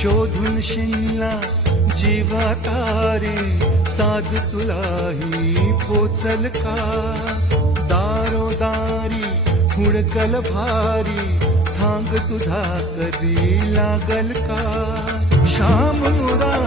शोधुन शिनला जीवा तारे साध तुलाही पोचल का दारो दारी हुडकल भारी थांग तुझा कधी लागल का श्याम मुरा